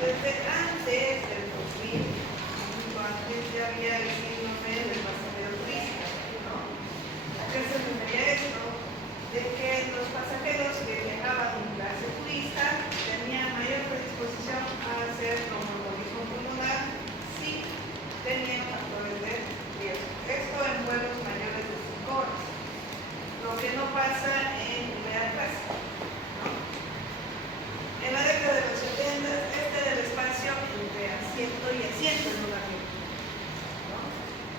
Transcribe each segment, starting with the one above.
Desde antes del 2000, antes ya había el síndrome del pasajero turista, ¿no? ¿A qué se refería esto? De que los pasajeros que viajaban en clase turista tenían mayor predisposición a hacer tromboembolismo pulmonar si tenían factores de riesgo. Esto en vuelos mayores de 5 horas, lo que no pasa en primera clase, ¿no? En la década de los 70, este era el espacio entre asiento y asiento en un avión, ¿no?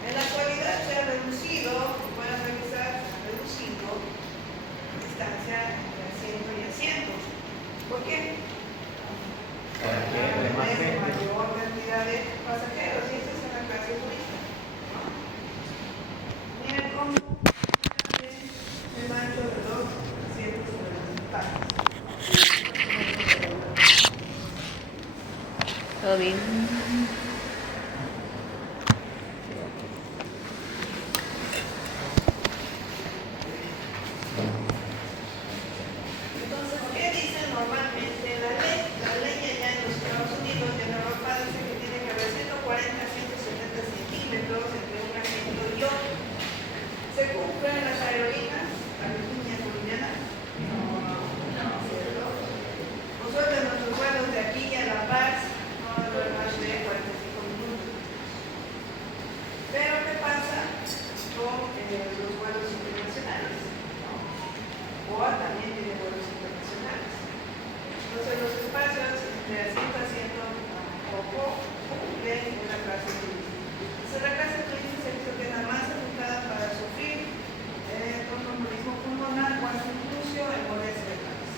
En la actualidad se ha reducido, como pueden revisar, se ha reducido la distancia entre asiento y asiento. ¿Por qué? Para tener mayor cantidad de pasajeros, y esto es en la clase turista, ¿no? Miren cómo el ancho de los asientos fundamentales. ¿Todo bien? Entonces, ¿qué dice normalmente la ley? La ley allá en los Estados Unidos de Europa dice que tiene que haber 140 a 170 centímetros entre un asiento y otro. ¿Se cumplen las aerolíneas, aerolíneas bolivianas? No, ¿cierto? Nosotros en nuestros vuelos de aquí a La Paz no debe más de 45 minutos. Pero ¿qué pasa con los vuelos internacionales? ¿No? BOA también tiene vuelos internacionales. Entonces los espacios de asiento a asiento tampoco cumplen en la clase turista. Entonces la clase turista se hizo que es la más afectada para sufrir tromboembolismo pulmonar o hasta incluso hemorragia cerebral, ¿no?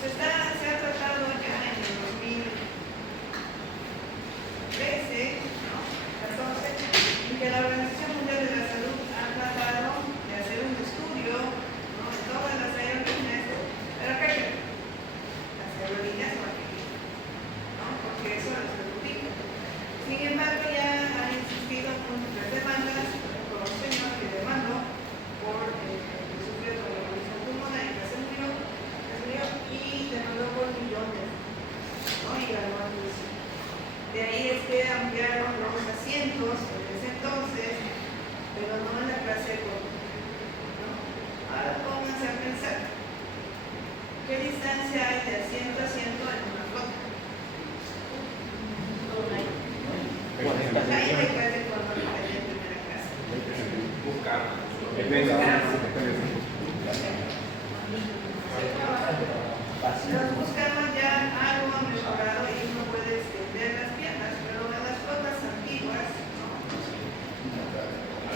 Se ha tratado ya en el 2013, ¿no? 14, en que la Organización Mundial de la Salud ha tratado de hacer un estudio, ¿no?, de todas las aerolíneas, pero ¿qué creen? Las aerolíneas no aquí, ¿no? Porque eso les perjudica. Sin embargo, ya han existido múltiples demandas. Por ejemplo, un señor que demandó por sufrir tromboembolismo pulmonar y que se murió, y demandó por millones, ¿no? Y ganó el juicio. De ahí es que ampliaron los asientos en ese entonces, pero no en la clase económica, ¿no? Ahora pónganse a pensar, ¿qué distancia hay de asiento a asiento en una flota? Ahí hay clase económica y en primera clase. Nos buscamos ya algo mejorado y uno puede extender las piernas, pero en las flotas antiguas, ¿no?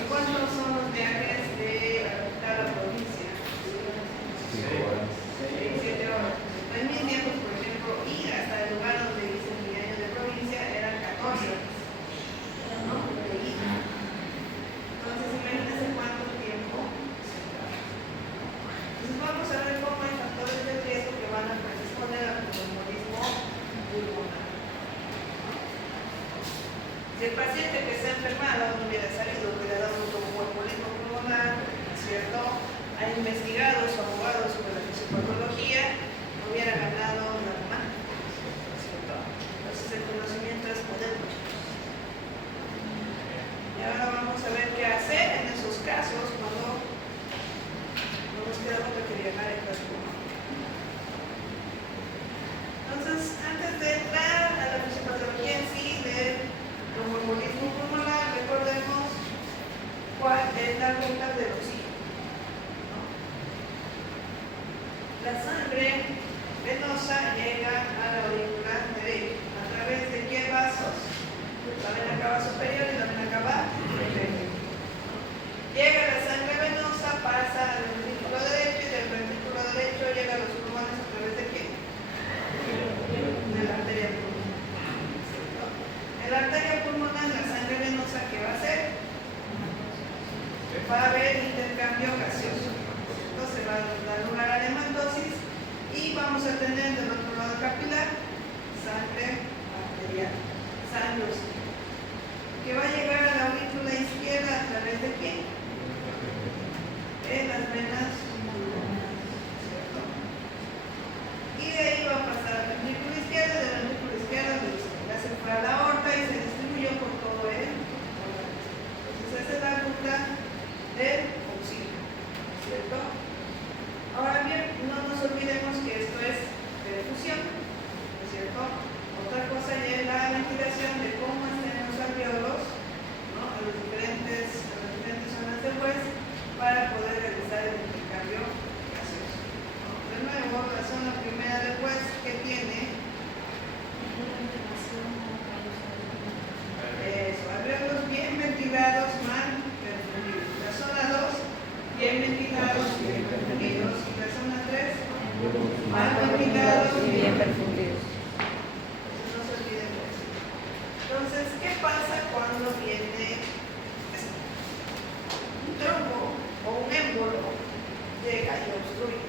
¿Cuántos son los viajes de la capital a la provincia? 6, 7 horas. En mis tiempos, por ejemplo, ir hasta el lugar donde dice mi año de provincia eran 14 horas, ¿no? De ida. Entonces, imagínense cuánto tiempo se tarda. Entonces, vamos a ver cómo hay factores de riesgo que van a predisponer al tromboembolismo pulmonar. Si el paciente que se ha enfermado no hubiera salido, hubiera dado un tromboembolismo pulmonar, ¿cierto?, ha investigado su abogado sobre la fisiopatología, no hubiera ganado la demanda, ¿cierto? Entonces el conocimiento es poder, muchachos. Y ahora vamos a ver qué hacer en esos casos cuando no nos queda otra que viajar en clase pulmonar. Entonces, antes de entrar a la fisiopatología en sí del tromboembolismo pulmonar, recordemos cuál es la ruta del oxígeno, ¿no? La sangre venosa llega a la aurícula derecha. ¿A través de qué vasos? La vena cava superior y la vena cava inferior. Llega la sangre venosa, pasa al ventrículo derecho y del ventrículo derecho llega a los pulmones a través de qué? De la arteria pulmonar, ¿cierto? En la arteria pulmonar gaseosa, ¿qué va a hacer? Va a haber intercambio gaseoso. Entonces va a dar lugar a la hematosis y vamos a tener del otro lado capilar sangre arterial, sangre oscura, que va a llegar a la aurícula izquierda a través de quién? En las venas pulmonares, ¿cierto? Y de ahí va a pasar a la aurícula izquierda, de la aurícula izquierda ya se fue a la aorta y se distribuyó por todo el órgano. Entonces esa es la ruta del oxígeno, ¿cierto? Ahora bien, no nos olvidemos que esto es perfusión, ¿no es cierto? Otra cosa ya es la ventilación de cómo están los alveolos, ¿no? A las diferentes zonas del hueso para poder realizar el intercambio gaseoso, ¿no? De nuevo, la zona primera del hueso que tiene eso, alveolos bien ventilados, mal perfundidos. La zona 2, bien ventilados, bien perfundidos. Y la zona 3, mal ventilados, bien perfundidos. No se olviden de eso. Entonces, ¿qué pasa cuando viene un trombo o un émbolo? Llega y obstruye.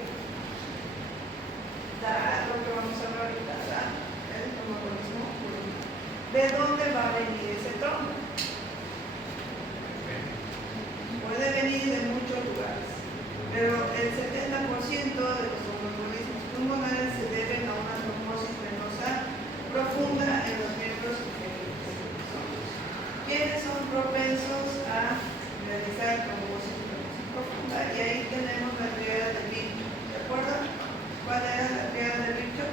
Da lo que vamos a hablar ahorita, da el tromboembolismo pulmonar. ¿De dónde va a venir ese trombo? Puede venir de muchos lugares, pero el 70% de los tromboembolismos pulmonares se deben a una trombosis venosa profunda en los miembros inferiores. ¿Quiénes son propensos a realizar trombosis venosa profunda? Y ahí tenemos la triada del Virchow. ¿De acuerdo? ¿Cuál era la triada del Virchow?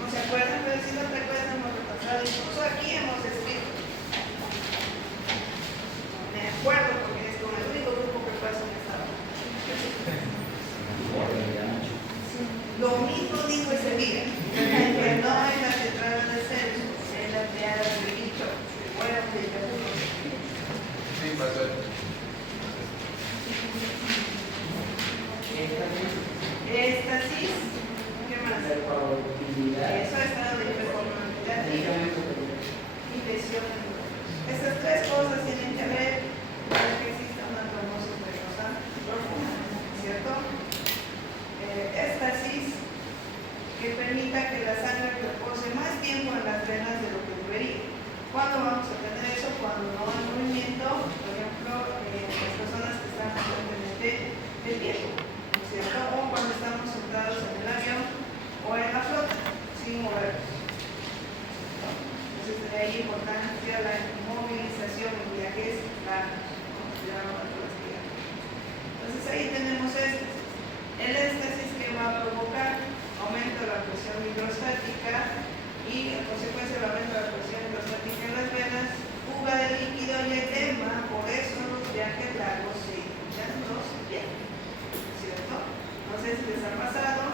¿No se acuerdan? Pero si no te acuerdas, hemos repasado. Incluso aquí hemos escrito. Me acuerdo porque es como el único grupo que pasa en esta hora. Lo mismo dijo ese día, que no hay la tetrada de Celsius, es la triada del Virchow. Bueno, sí, pasó. Éxtasis, ¿qué más? Eso es estado de hiperconectividad y lesión. Estas tres cosas tienen que ver para que exista una trombosis venosa profunda, ¿cierto? Éxtasis, que permita que la sangre repose más tiempo en las venas de lo que debería. ¿Cuándo vamos a tener eso? Cuando no hay movimiento, por ejemplo, las personas que están constantemente de pie, ¿cierto? O cuando estamos sentados en el avión o en la flota, sin movernos. Entonces, de ahí importancia la inmovilización en viajes largos, ¿no? Entonces, ahí tenemos éxtasis. El éxtasis que va a provocar aumento de la presión hidrostática y, en consecuencia, el aumento de la presión hidrostática en las venas, fuga de líquido y edema. Por eso los viajes largos se hinchan los pies, ¿cierto? No sé si les ha pasado,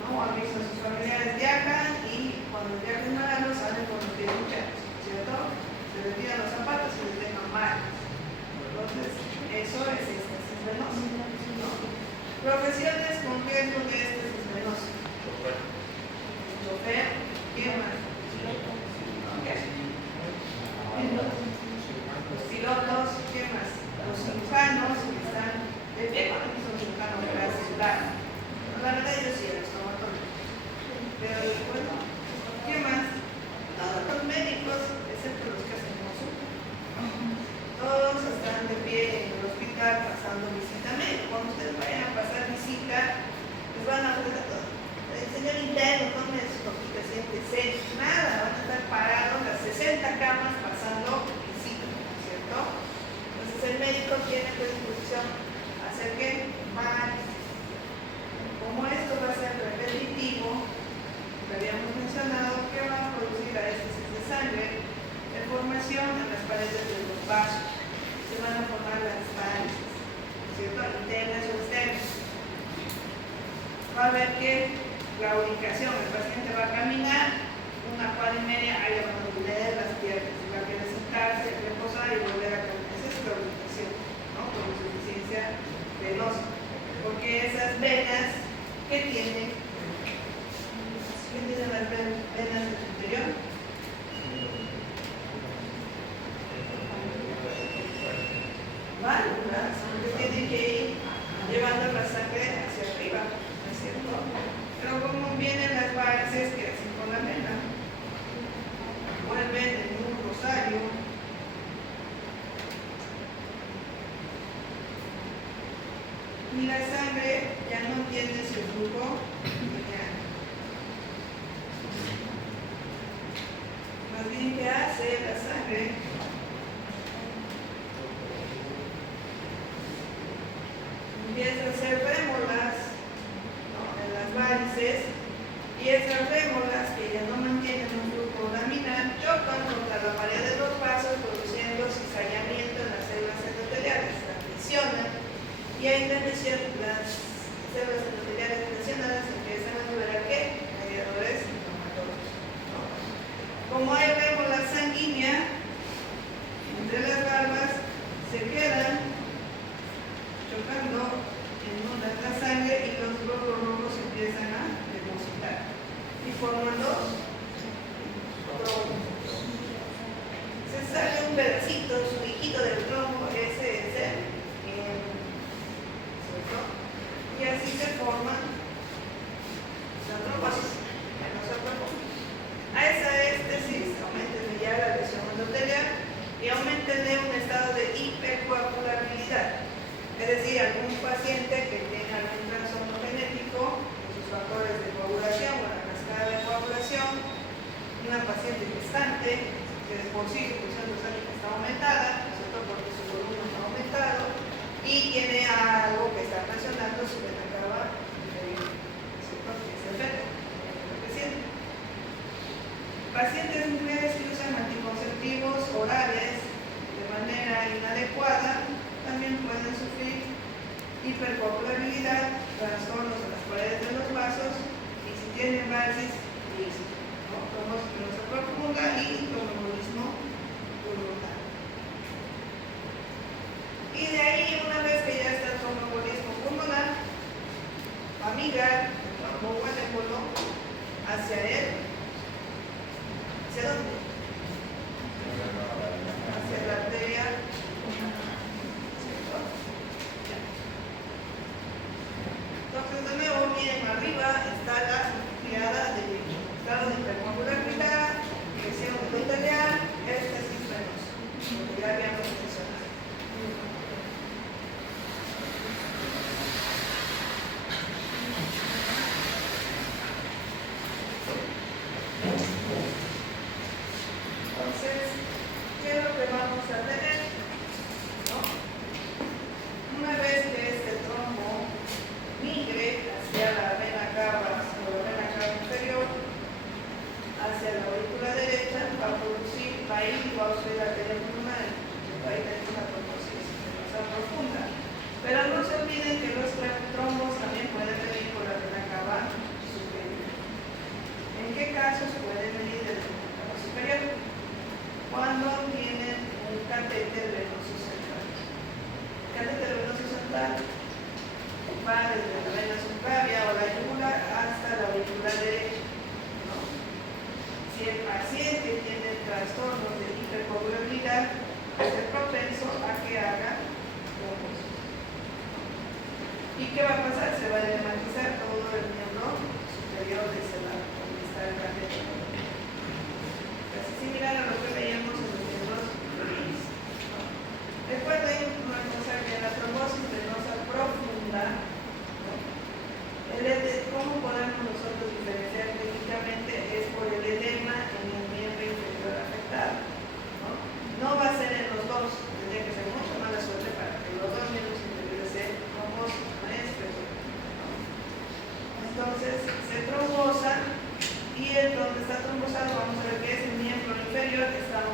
¿no? Han visto a sus familiares viajan y cuando el viaje es más largo salen con los pies hinchados, ¿cierto? Se les tiran los zapatos y les dejan mal. Entonces, eso es éxtasis venoso, ¿no? Profesiones con riesgo de éxtasis venoso. Chofer, ¿quién más? Los pilotos, ¿quién más? Los cirujanos que están de pie cuando son cirujanos gracias. La verdad yo sí, los estomatólogos. Pero bueno, ¿qué más? Todos los médicos, excepto los que hacen consulta, todos están de pie en el hospital pasando visita médica. Cuando ustedes vayan a pasar visita, les van a preguntar todo. El señor interno, tome su copita, siéntese. Nada, van a estar parados las 60 camas pasando visita, ¿cierto? Entonces el médico tiene predisposición a hacer que varios. Como esto va a ser repetitivo, lo habíamos mencionado, que va a producir éxtasis de sangre, deformación en las paredes de los vasos. Se van a formar las varices, ¿cierto? Internas o externas. Va a ver que la ubicación, el paciente va a caminar una cuadra y media, hay la movilidad de las piernas, va a querer sentarse, reposar y volver a caminar. Esa es la ubicación, ¿no? Con insuficiencia venosa. Porque esas venas que tienen las venas del interior, varices que hacen con la vena, vuelven en un rosario. Y la sangre ya no tiene ese flujo lineal. Más bien, ¿qué hace la sangre? Empieza a hacer fémulas, ¿no?, en las varices, y esas fémulas que ya no mantienen un flujo laminar chocan contra la pared de los vasos, produciendo cizallamiento en las células endoteliales, las presionan, y ahí las células endoteliales presionadas empiezan a liberar ¿qué? Mediadores inflamatorios, ¿no? Como hay fémulas sanguíneas entre las valvas, se quedan chocando en la sangre y los glóbulos rojos empiezan a depositar y forman los trombos. Se sale un pedacito, su hijito del trombo, ese es el ¿cierto? Y así se forman la trombosis en los cuerpo. A esa éstesis aumenten ya la lesión endotelial y aumenten un estado de hipercoagulabilidad. Es decir, algún paciente que tenga algún trastorno genético en sus factores de coagulación o la cascada de coagulación, una paciente gestante que de por sí su presión endostática está aumentada, ¿cierto?, porque su volumen está aumentado y tiene algo que está presionando su vena cava inferior, ¿cierto?, que es el feto, paciente. Pacientes mujeres que usan anticonceptivos orales de manera inadecuada también pueden sufrir hipercoagulabilidad, trastornos en las paredes de los vasos y si tienen varices, listo, ¿no? Trombosis profunda y tromboembolismo pulmonar. Y de ahí, una vez que ya está el tromboembolismo pulmonar, va a migrar el trombo o el émbolo hacia él. ¿Hacia dónde? Hacia la arteria. Entonces, de nuevo, miren, arriba está la triada de estado de hipercoagulabilidad, lesión endotelial, éstesis venosa, lo que ya habíamos mencionado. Entonces, ¿qué es lo que vamos a tener? ¿No? Una vez que este trombo migre hacia la vena cava o la vena cava inferior, hacia la aurícula derecha, va a producir, va a ir y va a obstruir la arteria pulmonar, va a ir a una trombosis venosa profunda. Pero no se olviden que los trombos también pueden venir por la vena cava superior. ¿En qué casos pueden venir de la vena cava superior? Cuando tienen un catéter venoso central. El catéter venoso central va desde la vena subclavia o la yugular hasta la aurícula derecha, ¿no? Si el paciente tiene trastornos de hipercoagulabilidad, es propenso a que haga trombosis. ¿Y qué va a pasar? Se va a edematizar todo el miembro superior de ese lado, donde está el catéter. Casi similar a lo que veíamos en los miembros inferiores, ¿no? Recuerden una cosa, que la trombosis venosa profunda, ¿no?, ¿cómo podemos nosotros diferenciar clínicamente? Es por el edema en el miembro inferior afectado, ¿no? No va a ser en los dos, tendría que ser mucho mala suerte para que los dos miembros inferiores sean trombosis, no es frecuente, ¿no? Entonces se trombosa y el donde está trombosado, vamos a ver que es el miembro inferior, está